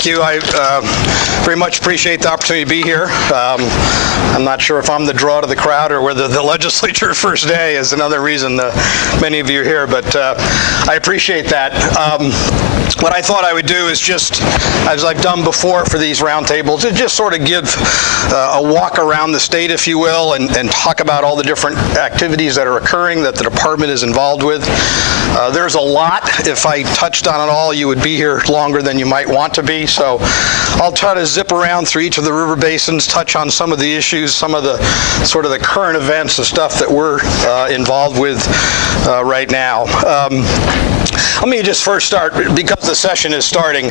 Thank you. I very much appreciate the opportunity to be here. I'm not sure if I'm the draw to the crowd or whether the legislature first day is another reason many of you are here, but I appreciate that. What I thought I would do is just, as I've done before for these roundtables, is just sort of give a walk around the state, if you will, and talk about all the different activities that are occurring that the department is involved with. There's a lot. If I touched on it all, you would be here longer than you might want to be. So I'll try to zip around through each of the river basins, touch on some of the issues, some of the sort of the current events, the stuff that we're involved with right now. Let me just first start, because the session is starting.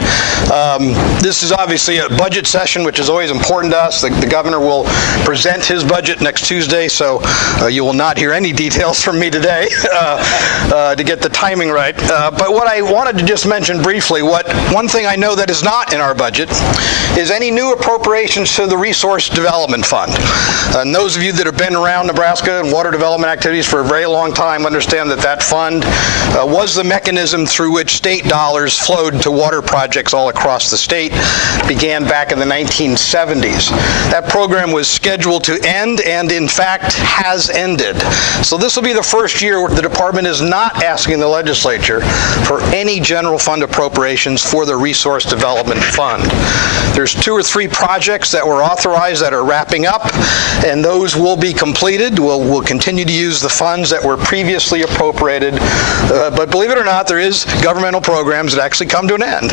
This is obviously a budget session, which is always important to us. The governor will present his budget next Tuesday, so you will not hear any details from me today to get the timing right. But what I wanted to just mention briefly, one thing I know that is not in our budget is any new appropriations to the Resource Development Fund. And those of you that have been around Nebraska and water development activities for a very long time understand that that fund was the mechanism through which state dollars flowed to water projects all across the state. Began back in the 1970s. That program was scheduled to end and in fact has ended. So this will be the first year where the department is not asking the legislature for any general fund appropriations for the Resource Development Fund. There's 2 or 3 projects that were authorized that are wrapping up, and those will be completed. We'll continue to use the funds that were previously appropriated, but believe it or not, there is governmental programs that actually come to an end.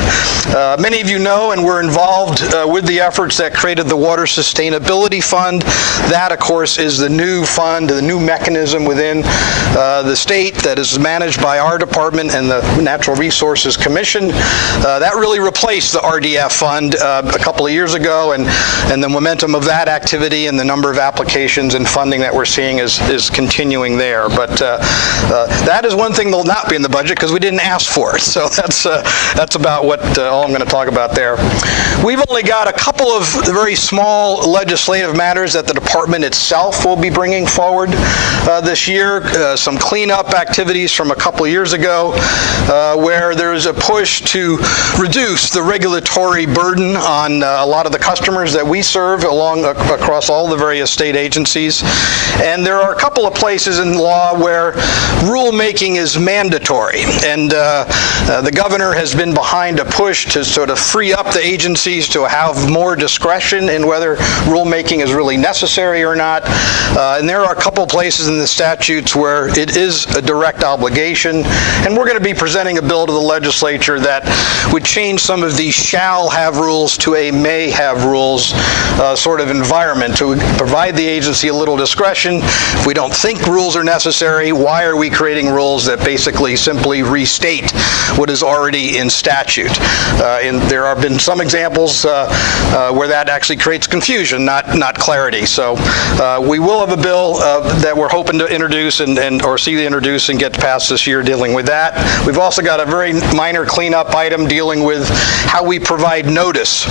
Many of you know and were involved with the efforts that created the Water Sustainability Fund. That, of course, is the new fund, the new mechanism within the state that is managed by our department and the Natural Resources Commission. That really replaced the RDF fund a couple of years ago, and the momentum of that activity and the number of applications and funding that we're seeing is continuing there. But that is one thing that will not be in the budget because we didn't ask for it. So that's about what all I'm going to talk about there. We've only got a couple of very small legislative matters that the department itself will be bringing forward this year. Some cleanup activities from a couple of years ago where there's a push to reduce the regulatory burden on a lot of the customers that we serve across all the various state agencies. And there are a couple of places in law where rulemaking is mandatory. And the governor has been behind a push to sort of free up the agencies to have more discretion in whether rulemaking is really necessary or not. And there are a couple places in the statutes where it is a direct obligation. And we're going to be presenting a bill to the legislature that would change some of these shall have rules to a may have rules sort of environment to provide the agency a little discretion. If we don't think rules are necessary, why are we creating rules that basically simply restate what is already in statute? And there have been some examples where that actually creates confusion, not clarity. So we will have a bill that we're hoping to introduce or see introduce and get passed this year dealing with that. We've also got a very minor cleanup item dealing with how we provide notice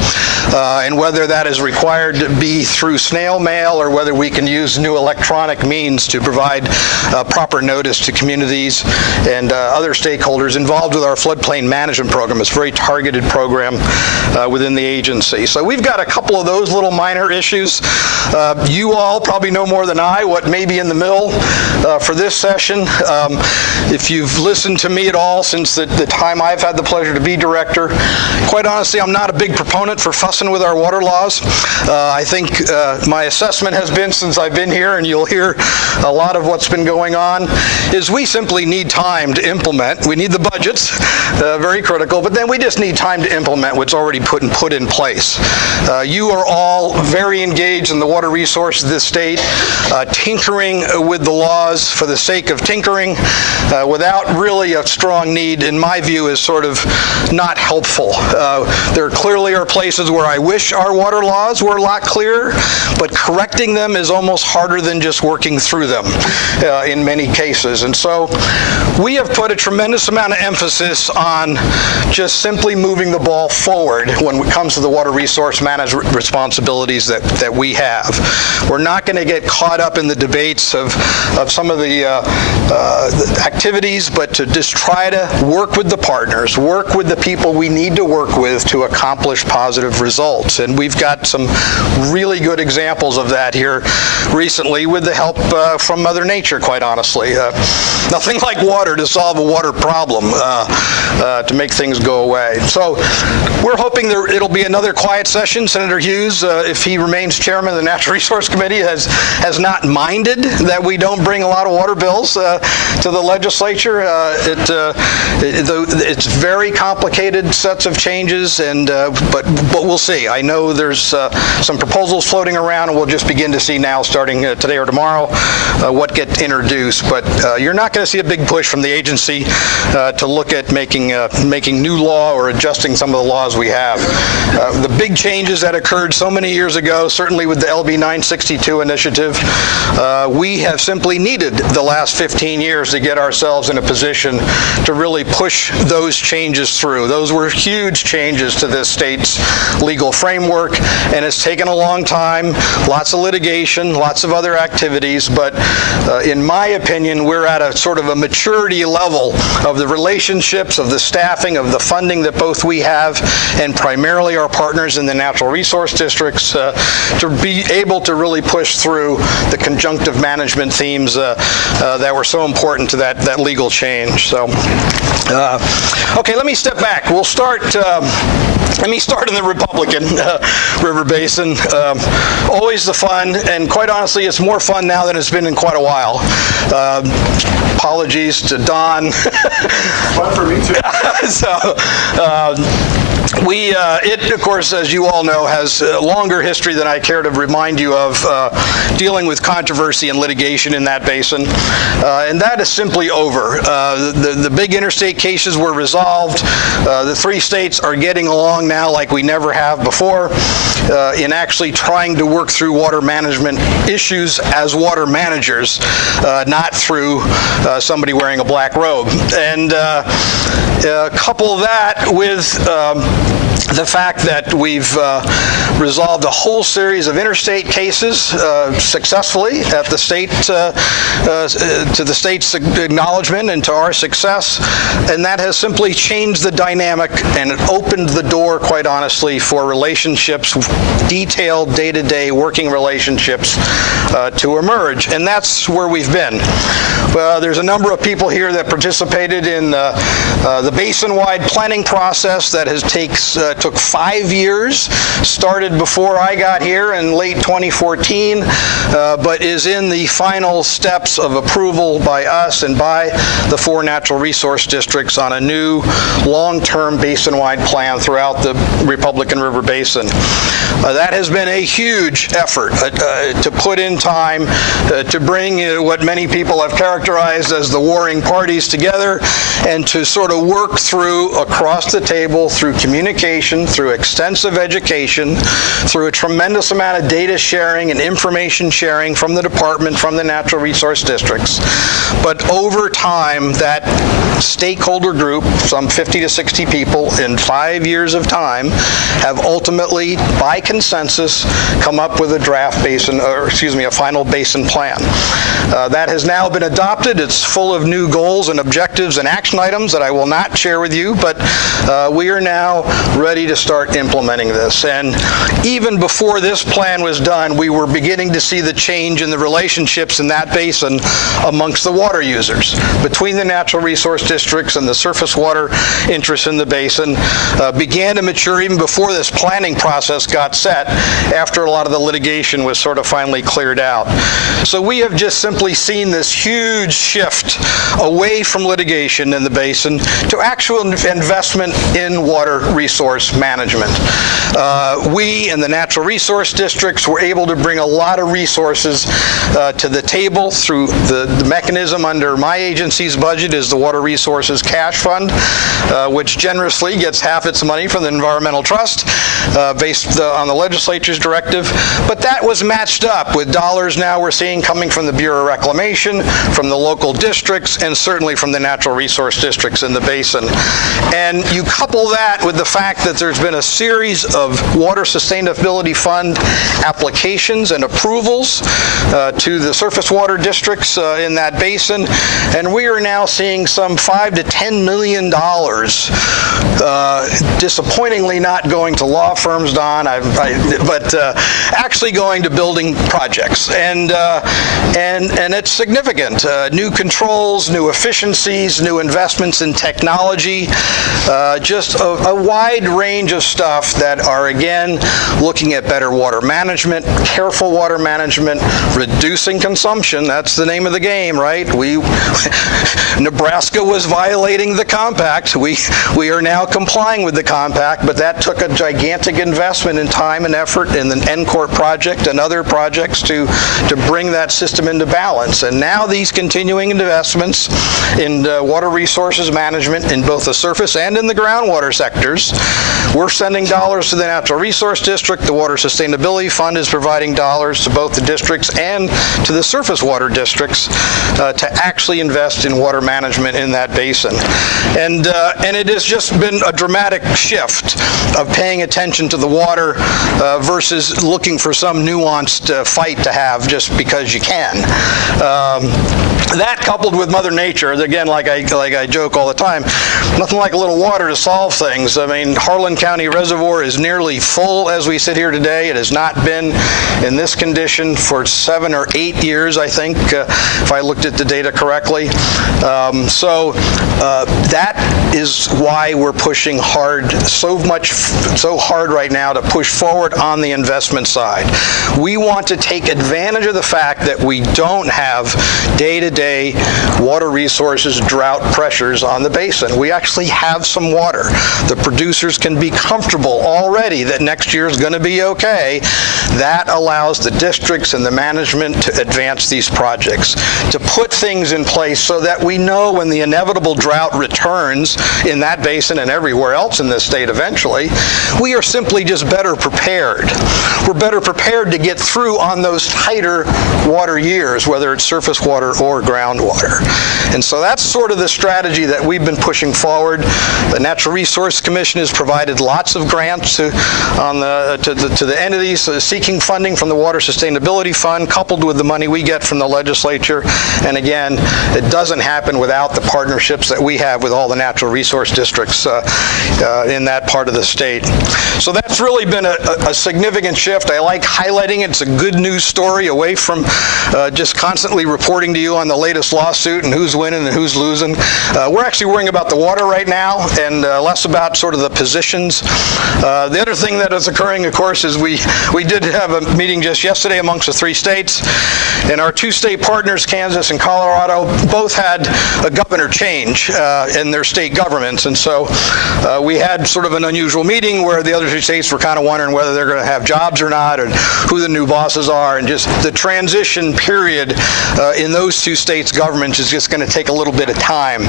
and whether that is required to be through snail mail or whether we can use new electronic means to provide proper notice to communities and other stakeholders involved with our floodplain management program. It's a very targeted program within the agency. So we've got a couple of those little minor issues. You all probably know more than I what may be in the mill for this session. If you've listened to me at all since the time I've had the pleasure to be director, quite honestly, I'm not a big proponent for fussing with our water laws. I think my assessment has been since I've been here, and you'll hear a lot of what's been going on, is we simply need time to implement. We need the budgets, very critical, but then we just need time to implement what's already put in place. You are all very engaged in the water resources of this state, tinkering with the laws for the sake of tinkering without really a strong need, in my view, is sort of not helpful. There clearly are places where I wish our water laws were a lot clearer, but correcting them is almost harder than just working through them in many cases. And so we have put a tremendous amount of emphasis on just simply moving the ball forward when it comes to the water resource management responsibilities that we have. We're not going to get caught up in the debates of some of the activities, but to just try to work with the partners, work with the people we need to work with to accomplish positive results. And we've got some really good examples of that here recently with the help from Mother Nature, quite honestly. Nothing like water to solve a water problem, to make things go away. So we're hoping it'll be another quiet session. Senator Hughes, if he remains chairman of the Natural Resource Committee, has not minded that we don't bring a lot of water bills to the legislature. It's very complicated sets of changes, and but we'll see. I know there's some proposals floating around, and we'll just begin to see now, starting today or tomorrow, what gets introduced. But you're not going to see a big push from the agency to look at making new law or adjusting some of the laws we have. The big changes that occurred so many years ago, certainly with the LB 962 initiative, we have simply needed the last 15 years to get ourselves in a position to really push those changes through. Those were huge changes to this state's legal framework, and it's taken a long time, lots of litigation, lots of other activities, but in my opinion, we're at a sort of a maturity level of the relationships, of the staffing, of the funding that both we have and primarily our partners in the natural resource districts to be able to really push through the conjunctive management themes that were so important to that legal change. So, okay, let me step back. We'll start. Let me start in the Republican River Basin. Always the fun, and quite honestly, it's more fun now than it's been in quite a while. Apologies to Don. Fun for me too. It, of course, as you all know, has a longer history than I care to remind you of, dealing with controversy and litigation in that basin, and that is simply over. The big interstate cases were resolved. The three states are getting along now like we never have before in actually trying to work through water management issues as water managers, not through somebody wearing a black robe. And couple that with the fact that we've resolved a whole series of interstate cases successfully at the state, to the state's acknowledgement and to our success, and that has simply changed the dynamic and it opened the door, quite honestly, for relationships, detailed day-to-day working relationships to emerge, and that's where we've been. There's a number of people here that participated in the basin-wide planning process that has took 5 years, started before I got here in late 2014, but is in the final steps of approval by us and by the 4 natural resource districts on a new long-term basin-wide plan throughout the Republican River Basin. That has been a huge effort to put in time to bring what many people have characterized as the warring parties together and to sort of work through across the table, through communication, through extensive education, through a tremendous amount of data sharing and information sharing from the department, from the natural resource districts. But over time, that stakeholder group, some 50 to 60 people in 5 years of time, have ultimately, by consensus, come up with a draft basin, or excuse me, a final basin plan. That has now been adopted. It's full of new goals and objectives and action items that I will not share with you, but we are now ready to start implementing this. And even before this plan was done, we were beginning to see the change in the relationships in that basin amongst the water users. Between the natural resource districts and the surface water interests in the basin began to mature even before this planning process got set, after a lot of the litigation was sort of finally cleared out. So we have just simply seen this huge shift away from litigation in the basin to actual investment in water resource management. We and the natural resource districts were able to bring a lot of resources to the table through the mechanism under my agency's budget is the Water Resource Resources Cash Fund, which generously gets half its money from the Environmental Trust, based on the legislature's directive. But that was matched up with dollars now we're seeing coming from the Bureau of Reclamation, from the local districts, and certainly from the natural resource districts in the basin. And you couple that with the fact that there's been a series of Water Sustainability Fund applications and approvals to the surface water districts in that basin, and we are now seeing some $5 to $10 million, disappointingly not going to law firms, Don, but actually going to building projects, and it's significant. New controls, new efficiencies, new investments in technology, just a wide range of stuff that are, again, looking at better water management, careful water management, reducing consumption. That's the name of the game, right? Nebraska was violating the compact. We are now complying with the compact, but that took a gigantic investment in time and effort in the NCORP project and other projects to bring that system into balance. And now these continuing investments in water resources management in both the surface and in the groundwater sectors, we're sending dollars to the Natural Resource District. The Water Sustainability Fund is providing dollars to both the districts and to the surface water districts to actually invest in water management in that basin. And it has just been a dramatic shift of paying attention to the water versus looking for some nuanced fight to have just because you can. That coupled with Mother Nature, again, like I joke all the time, nothing like a little water to solve things. I mean, Harlan County Reservoir is nearly full as we sit here today. It has not been in this condition for 7 or 8 years, I think, if I looked at the data correctly. So that is why we're pushing hard, so hard right now to push forward on the investment side. We want to take advantage of the fact that we don't have day-to-day water resources drought pressures on the basin. We actually have some water. The producers can be comfortable already that next year is going to be okay. That allows the districts and the management to advance these projects, to put things in place so that we know when the inevitable drought returns in that basin and everywhere else in this state eventually, we are simply just better prepared. We're better prepared to get through on those tighter water years, whether it's surface water or groundwater. And so that's sort of the strategy that we've been pushing forward. The Natural Resource Commission has provided lots of grants to the entities seeking funding from the Water Sustainability Fund, coupled with the money we get from the legislature. And again, it doesn't happen without the partnerships that we have with all the natural resource districts in that part of the state. So that's really been a significant shift. I like highlighting it. It's a good news story away from just constantly reporting to you on the latest lawsuit and who's winning and who's losing. We're actually worrying about the water right now and less about sort of the positions. The other thing that is occurring, of course, is we did have a meeting just yesterday amongst the 3 states, and our 2 state partners, Kansas and Colorado, both had a governor change in their state governments. And so we had sort of an unusual meeting where the other 2 states were kind of wondering whether they're going to have jobs or not, and who the new bosses are, and just the transition period in those 2 states' governments is just going to take a little bit of time.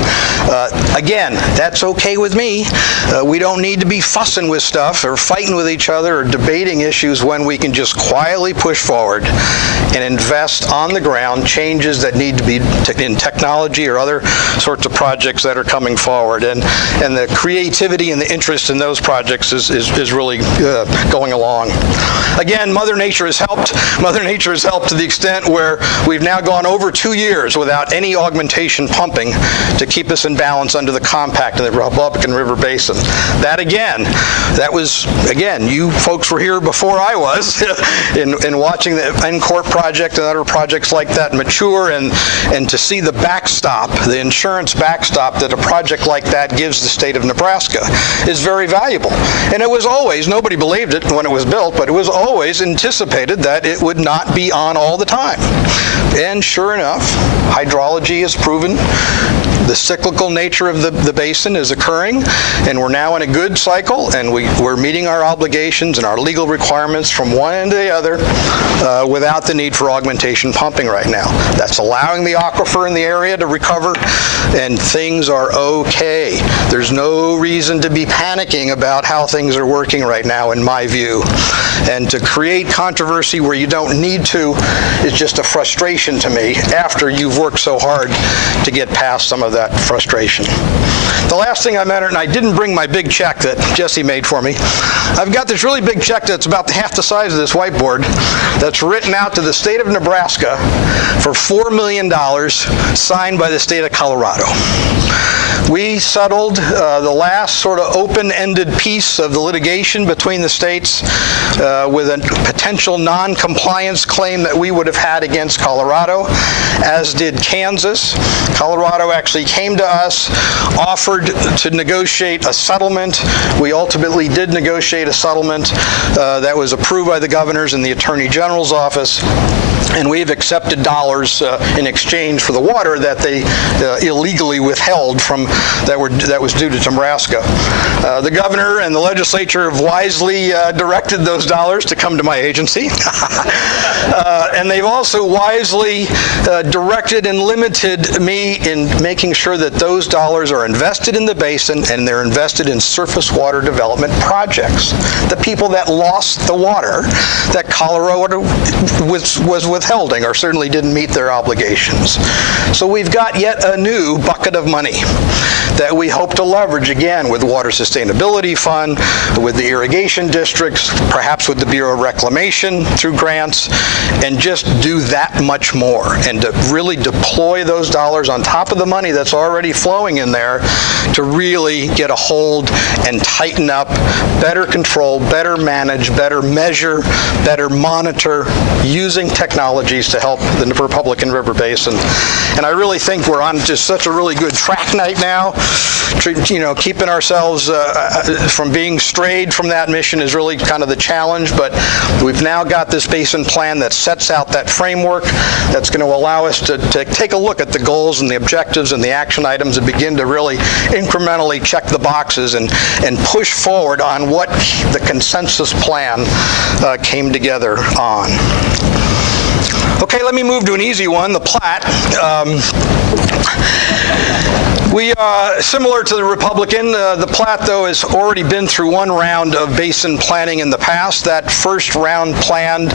Again, that's okay with me. We don't need to be fussing with stuff or fighting with each other or debating issues when we can just quietly push forward and invest on the ground changes that need to be in technology or other sorts of projects that are coming forward. And the creativity and the interest in those projects is really going along. Again, Mother Nature has helped. Mother Nature has helped to the extent where we've now gone over 2 years without any augmentation pumping to keep us in balance under the compact in the Republican River Basin. That was, you folks were here before I was in watching the NCORP project and other projects like that mature, and to see the backstop, the insurance backstop that a project like that gives the state of Nebraska is very valuable. And it was always, nobody believed it when it was built, but it was always anticipated that it would not be on all the time. And sure enough, hydrology has proven The cyclical nature of the basin is occurring, and we're now in a good cycle, and we're meeting our obligations and our legal requirements from one end to the other without the need for augmentation pumping right now. That's allowing the aquifer in the area to recover, and things are okay. There's no reason to be panicking about how things are working right now, in my view. And to create controversy where you don't need to is just a frustration to me after you've worked so hard to get past some of that frustration. The last thing I mentioned, and I didn't bring my big check that Jesse made for me. I've got this really big check that's about half the size of this whiteboard that's written out to the state of Nebraska for $4 million signed by the state of Colorado. We settled the last sort of open-ended piece of the litigation between the states with a potential non-compliance claim that we would have had against Colorado, as did Kansas. Colorado actually came to us, offered to negotiate a settlement. We ultimately did negotiate a settlement that was approved by the governors and the Attorney General's office. And we've accepted dollars in exchange for the water that they illegally withheld from that was due to Nebraska. The governor and the legislature have wisely directed those dollars to come to my agency. And they've also wisely directed and limited me in making sure that those dollars are invested in the basin and they're invested in surface water development projects. The people that lost the water that Colorado was withholding or certainly didn't meet their obligations. So we've got yet a new bucket of money that we hope to leverage again with Water Sustainability Fund, with the irrigation districts, perhaps with the Bureau of Reclamation through grants, and just do that much more and to really deploy those dollars on top of the money that's already flowing in there to really get a hold and tighten up, better control, better manage, better measure, better monitor, using technologies to help the Republican River Basin. And I really think we're on just such a really good track right now. Keeping ourselves from being strayed from that mission is really kind of the challenge, but we've now got this basin plan that sets out that framework that's going to allow us to take a look at the goals and the objectives and the action items and begin to really incrementally check the boxes and push forward on what the consensus plan came together on. Okay, let me move to an easy one, the Platte. Similar to the Republican, the Platte, though, has already been through one round of basin planning in the past. That first round plan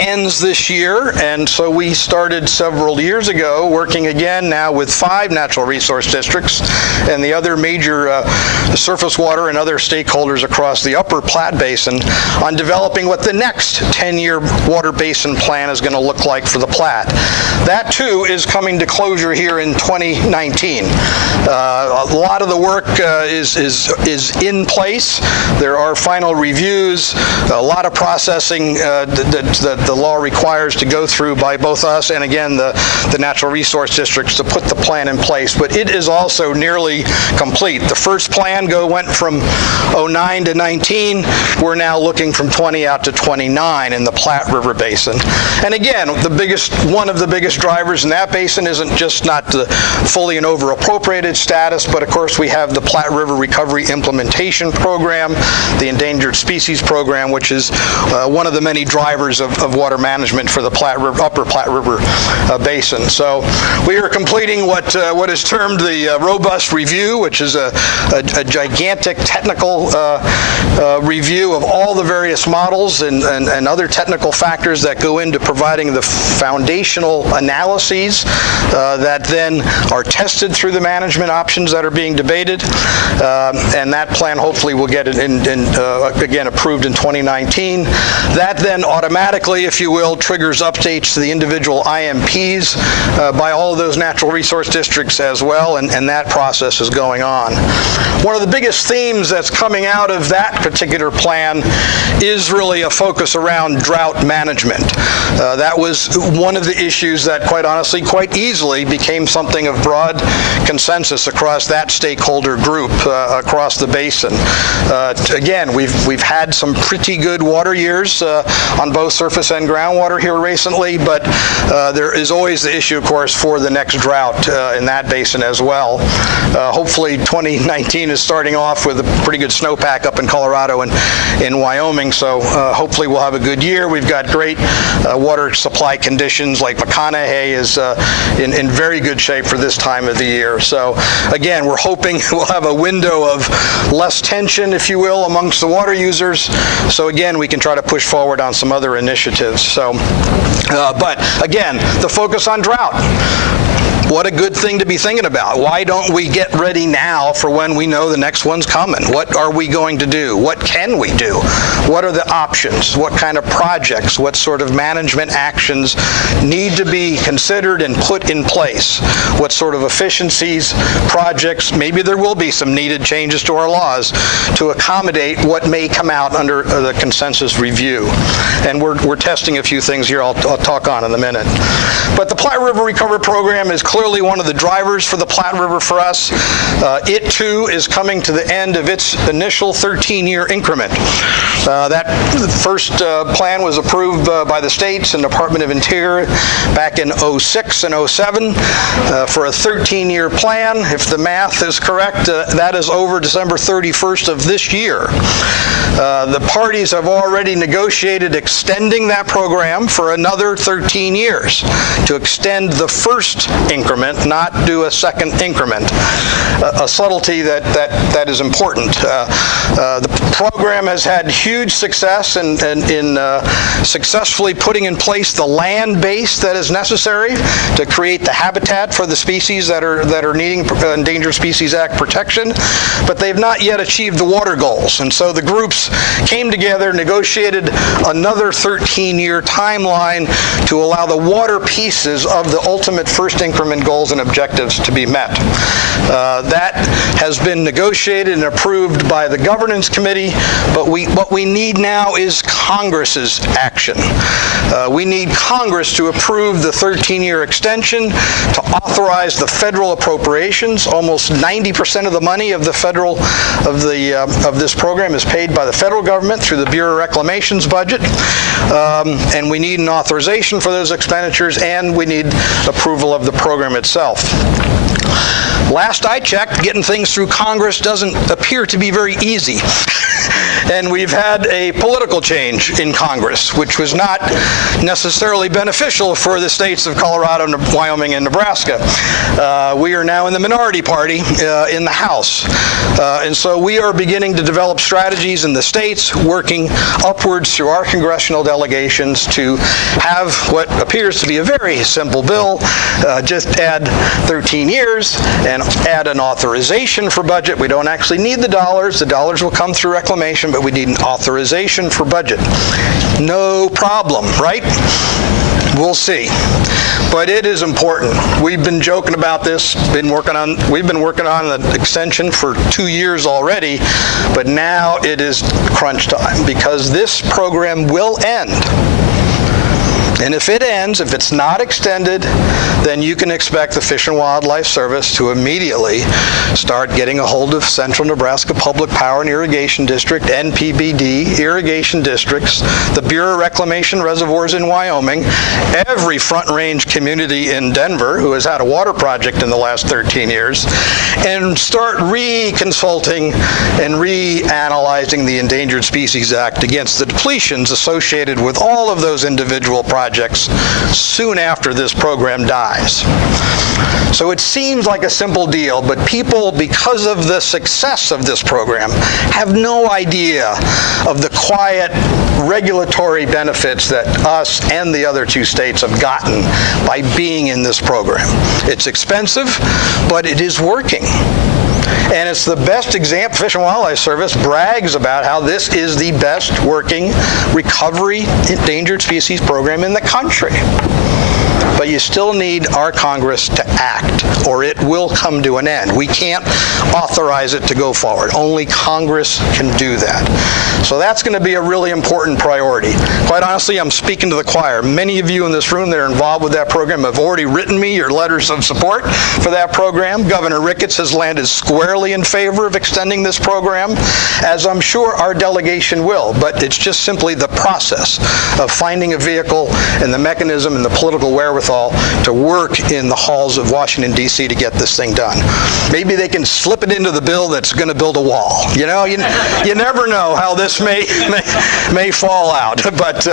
ends this year, and so we started several years ago working again now with 5 natural resource districts and the other major surface water and other stakeholders across the upper Platte Basin on developing what the next 10-year water basin plan is going to look like for the Platte. That, too, is coming to closure here in 2019. A lot of the work is in place. There are final reviews, a lot of processing that the law requires to go through by both us and, again, the natural resource districts to put the plan in place. But it is also nearly complete. The first plan went from 09 to 19. We're now looking from 20 out to 29 in the Platte River Basin. And again, one of the biggest drivers in that basin isn't just not the fully and over appropriated status, but of course we have the Platte River Recovery Implementation Program, the Endangered Species Program, which is one of the many drivers of water management for the upper Platte River Basin. So we are completing what is termed the robust review, which is a gigantic technical review of all the various models and other technical factors that go into providing the foundational analyses that then are tested through the management options that are being debated, and that plan hopefully will get again approved in 2019. That then automatically, if you will, triggers updates to the individual IMPs by all of those natural resource districts as well, and that process is going on. One of the biggest themes that's coming out of that particular plan is really a focus around drought management. That was one of the issues that, quite honestly, quite easily became something of broad consensus consensus across that stakeholder group across the basin. Again, we've had some pretty good water years on both surface and groundwater here recently, but there is always the issue, of course, for the next drought in that basin as well. Hopefully 2019 is starting off with a pretty good snowpack up in Colorado and in Wyoming, so hopefully we'll have a good year. We've got great water supply conditions, like McConaughey is in very good shape for this time of the year. So again, we're hoping we'll have a window of less tension, if you will, amongst the water users. So again, we can try to push forward on some other initiatives. So, but again, the focus on drought. What a good thing to be thinking about. Why don't we get ready now for when we know the next one's coming? What are we going to do? What can we do? What are the options? What kind of projects? What sort of management actions need to be considered and put in place? What sort of efficiencies, projects? Maybe there will be some needed changes to our laws to accommodate what may come out under the consensus review. And we're testing a few things here I'll talk on in a minute. But the Platte River Recovery Program is clearly one of the drivers for the Platte River for us. It too is coming to the end of its initial 13-year increment. That first plan was approved by the states and Department of Interior back in 06 and 07 for a 13-year plan. If the math is correct, that is over December 31st of this year. The parties have already negotiated extending that program for another 13 years to extend the first increment, not do a second increment. A subtlety that is important. The program has had huge success in successfully putting in place the land base that is necessary to create the habitat for the species that are needing Endangered Species Act protection, but they've not yet achieved the water goals. And so the groups came together, negotiated another 13-year timeline to allow the water pieces of the ultimate first increment goals and objectives to be met. That has been negotiated and approved by the governance committee, but what we need now is Congress's action. We need Congress to approve the 13-year extension, to authorize the federal appropriations. Almost 90% of the money of the federal of this program is paid by the federal government through the Bureau of Reclamation's budget, and we need an authorization for those expenditures, and we need approval of the program itself. Last I checked, getting things through Congress doesn't appear to be very easy. And we've had a political change in Congress, which was not necessarily beneficial for the states of Colorado, Wyoming, and Nebraska. We are now in the minority party in the House. And so we are beginning to develop strategies in the states, working upwards through our congressional delegations to have what appears to be a very simple bill, just add 13 years and add an authorization for budget. We don't actually need the dollars. The dollars will come through reclamation, but we need an authorization for budget. No problem, right? We'll see. But it is important. We've been joking about this, we've been working on the extension for 2 years already, but now it is crunch time because this program will end. And if it ends, if it's not extended, then you can expect the Fish and Wildlife Service to immediately start getting a hold of Central Nebraska Public Power and Irrigation District, NPBD, irrigation districts, the Bureau of Reclamation reservoirs in Wyoming, every Front Range community in Denver who has had a water project in the last 13 years, and start reconsulting and reanalyzing the Endangered Species Act against the depletions associated with all of those individual projects soon after this program dies. So it seems like a simple deal, but people, because of the success of this program, have no idea of the quiet regulatory benefits that us and the other two states have gotten by being in this program. It's expensive, but it is working. And it's the best example. Fish and Wildlife Service brags about how this is the best working recovery endangered species program in the country. but you still need our Congress to act, or it will come to an end. We can't authorize it to go forward. Only Congress can do that. So that's going to be a really important priority. Quite honestly, I'm speaking to the choir. Many of you in this room that are involved with that program have already written me your letters of support for that program. Governor Ricketts has landed squarely in favor of extending this program, as I'm sure our delegation will, but it's just simply the process of finding a vehicle and the mechanism and the political wherewithal to work in the halls of Washington, D.C. to get this thing done. Maybe they can slip it into the bill that's going to build a wall. You know, you never know how this may fall out, but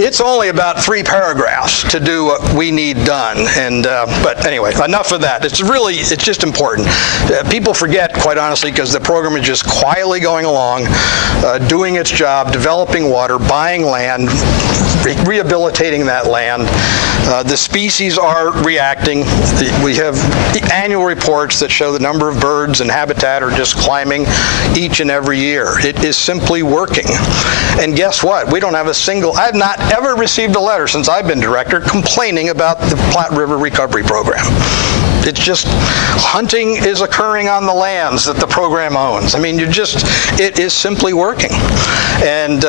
it's only about 3 paragraphs to do what we need done. And but anyway, enough of that. It's just important. People forget, quite honestly, because the program is just quietly going along, doing its job, developing water, buying land, rehabilitating that land. The species are reacting. We have annual reports that show the number of birds and habitat are just climbing each and every year. It is simply working. And guess what? We don't have I have not ever received a letter since I've been director complaining about the Platte River Recovery Program. It's just, hunting is occurring on the lands that the program owns. I mean, it is simply working. And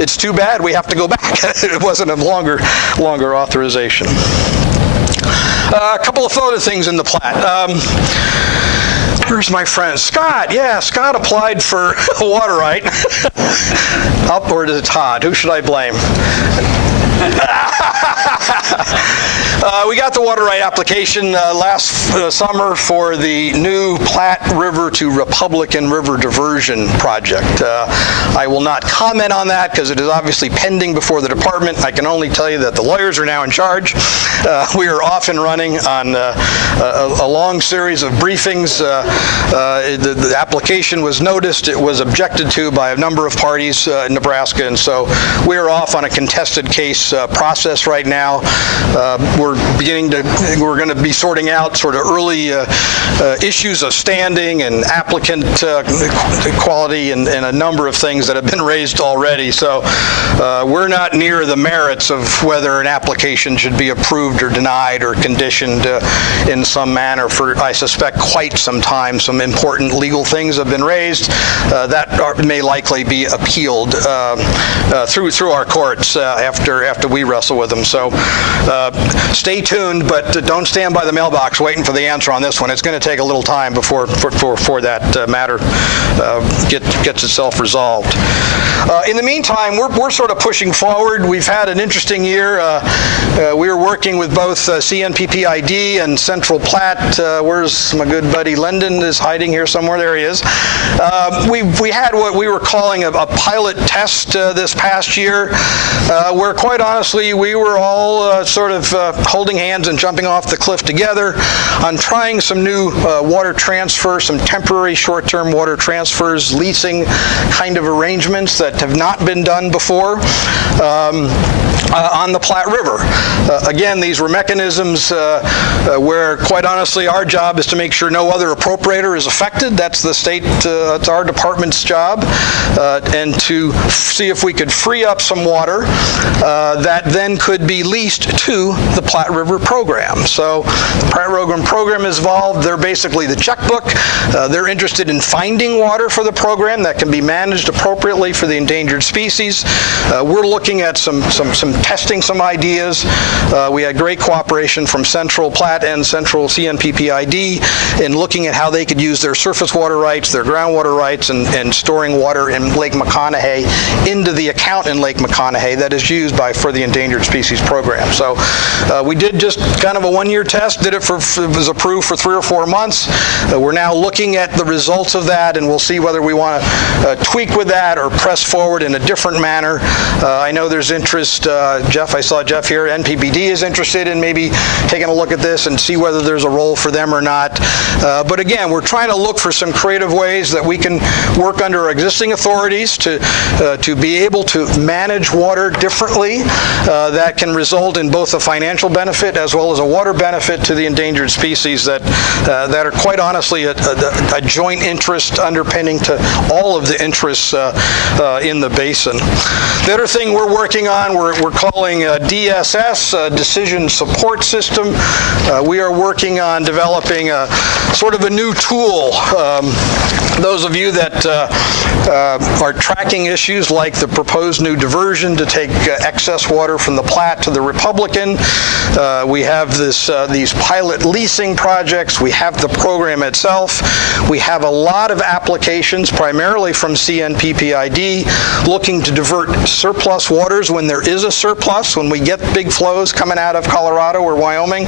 it's too bad we have to go back. It wasn't a longer authorization. A couple of other things in the Platte. Where's my friend? Scott. Yeah, Scott applied for a water right. Or to Todd. Who should I blame? We got the water right application last summer for the new Platte River to Republican River diversion project. I will not comment on that because it is obviously pending before the department. I can only tell you that the lawyers are now in charge. We are off and running on a long series of briefings. The application was noticed. It was objected to by a number of parties in Nebraska, and so we are off on a contested case process right now. We're going to be sorting out sort of early issues of standing and applicant quality and a number of things that have been raised already. So we're not near the merits of whether an application should be approved or denied or conditioned in some manner for, I suspect, quite some time. Some important legal things have been raised that may likely be appealed through our courts after we wrestle with them. So stay tuned, but don't stand by the mailbox waiting for the answer on this one. It's going to take a little time before that matter gets itself resolved. In the meantime, we're sort of pushing forward. We've had an interesting year. We were working with both CNPPID and Central Platte. Where's my good buddy Lendon? Is hiding here somewhere. There he is. We had what we were calling a pilot test this past year, where quite honestly we were all sort of holding hands and jumping off the cliff together on trying some new water transfer, some temporary short-term water transfers, leasing kind of arrangements that have not been done before on the Platte River. Again, these were mechanisms where, quite honestly, our job is to make sure no other appropriator is affected. That's the state, it's our department's job, and to see if we could free up some water that then could be leased to the Platte River program. So the Platte River program is involved. They're basically the checkbook. They're interested in finding water for the program that can be managed appropriately for the endangered species. We're looking at some testing some ideas. We had great cooperation from Central Platte and Central CNPPID in looking at how they could use their surface water rights, their groundwater rights, and storing water in Lake McConaughey into the account in Lake McConaughey that is used for the Endangered Species Program. So we did just kind of a one-year test, it was approved for 3 or 4 months. We're now looking at the results of that, and we'll see whether we want to tweak with that or press forward in a different manner. I know there's interest, Jeff, I saw Jeff here, NPPD is interested in maybe taking a look at this and see whether there's a role for them or not. But again, we're trying to look for some creative ways that we can work under our existing authorities to be able to manage water differently that can result in both a financial benefit as well as a water benefit to the endangered species that are quite honestly a joint interest underpinning to all of the interests in the basin. The other thing we're working on, we're calling DSS, Decision Support System. We are working on developing a sort of a new tool. Those of you that are tracking issues like the proposed new diversion to take excess water from the Platte to the Republican, we have these pilot leasing projects. We have the program itself. We have a lot of applications, primarily from CNPPID, looking to divert surplus waters when there is a surplus, when we get big flows coming out of Colorado or Wyoming.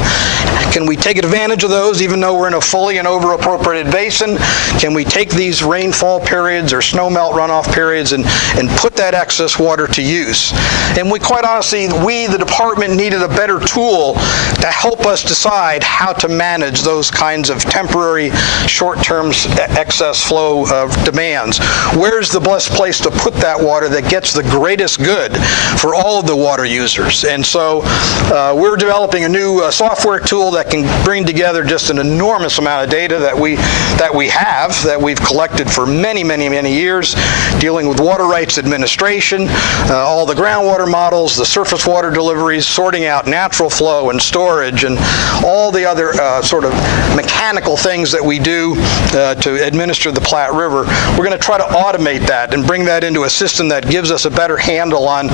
Can we take advantage of those even though we're in a fully and over-appropriated basin? Can we take these rainfall periods or snowmelt runoff periods and put that excess water to use? And we quite honestly, the department needed a better tool to help us decide how to manage those kinds of temporary, short-term excess flow demands. Where's the best place to put that water that gets the greatest good for all of the water users? And so we're developing a new software tool that can bring together just an enormous amount of data that we've collected for many, many, many years, dealing with water rights administration, all the groundwater models, the surface water deliveries, sorting out natural flow and storage, and all the other sort of mechanical things that we do to administer the Platte River. We're going to try to automate that and bring that into a system that gives us a better handle on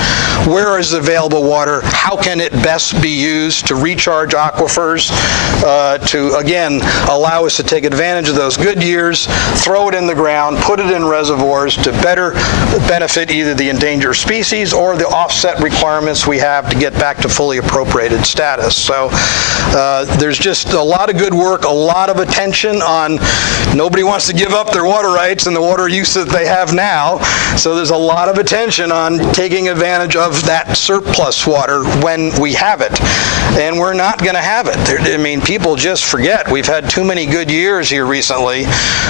where is available water, how can it best be used to recharge aquifers, to, again, allow us to take advantage of those good years, throw it in the ground, put it in reservoirs to better benefit either the endangered species or the offset requirements we have to get back to fully appropriated status. So there's just a lot of good work, a lot of attention on nobody wants to give up their water rights and the water use that they have now. So there's a lot of attention on taking advantage of that surplus water when we have it. And we're not going to have it. I mean, people just forget. We've had too many good years here recently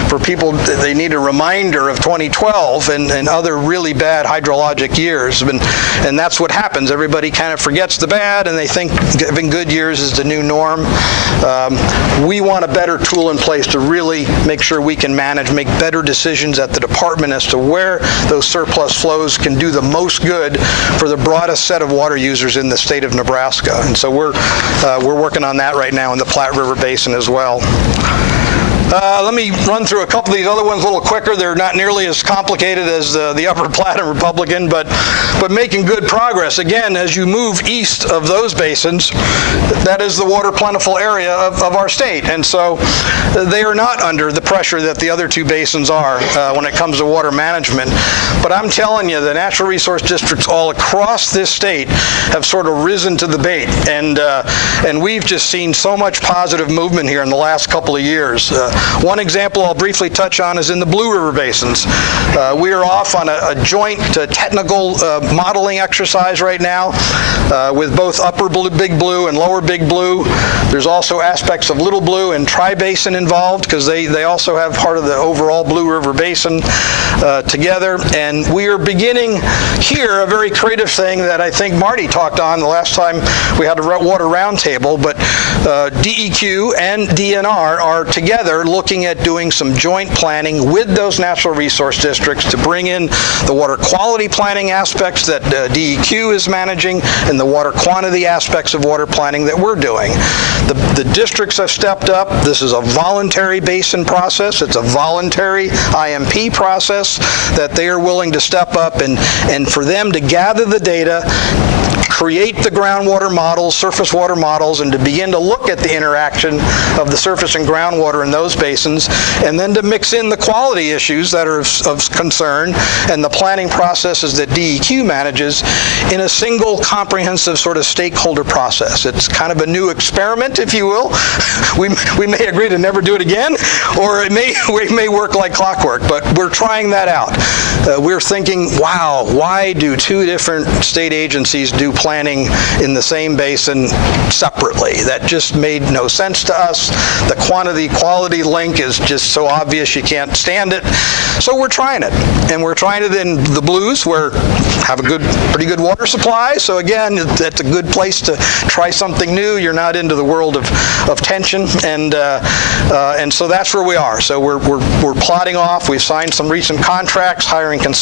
for people. They need a reminder of 2012 and other really bad hydrologic years. And that's what happens. Everybody kind of forgets the bad and they think having good years is the new norm. We want a better tool in place to really make sure we can make better decisions at the department as to where those surplus flows can do the most good for the broadest set of water users in the state of Nebraska. And so we're working on that right now in the Platte River Basin as well. Let me run through a couple of these other ones a little quicker. They're not nearly as complicated as the Upper Platte and Republican, but making good progress. Again, as you move east of those basins, that is the water plentiful area of our state. And so they are not under the pressure that the other two basins are when it comes to water management. But I'm telling you, the natural resource districts all across this state have sort of risen to the bait. And we've just seen so much positive movement here in the last couple of years. One example I'll briefly touch on is in the Blue River basins. We are off on a joint technical modeling exercise right now with both Upper Big Blue and Lower Big Blue. There's also aspects of Little Blue and Tri-Basin involved because they also have part of the overall Blue River Basin together. And we are beginning here a very creative thing that I think Marty talked on the last time we had a water roundtable, but DEQ and DNR are together looking at doing some joint planning with those natural resource districts to bring in the water quality planning aspects that DEQ is managing and the water quantity aspects of water planning that we're doing. The districts have stepped up. This is a voluntary basin process. It's a voluntary IMP process that they are willing to step up and for them to gather the data, create the groundwater models, surface water models, and to begin to look at the interaction of the surface and groundwater in those basins, and then to mix in the quality issues that are of concern and the planning processes that DEQ manages in a single comprehensive sort of stakeholder process. It's kind of a new experiment, if you will. We may agree to never do it again, or it may work like clockwork, but we're trying that out. We're thinking, wow, why do two different state agencies do planning in the same basin separately? That just made no sense to us. The quantity-quality link is just so obvious you can't stand it. So we're trying it. And we're trying it in the Blues, where have a pretty good water supply. So again, that's a good place to try something new. You're not into the world of tension. And so that's where we are. So we're plodding off. We've signed some recent contracts, hiring consultants.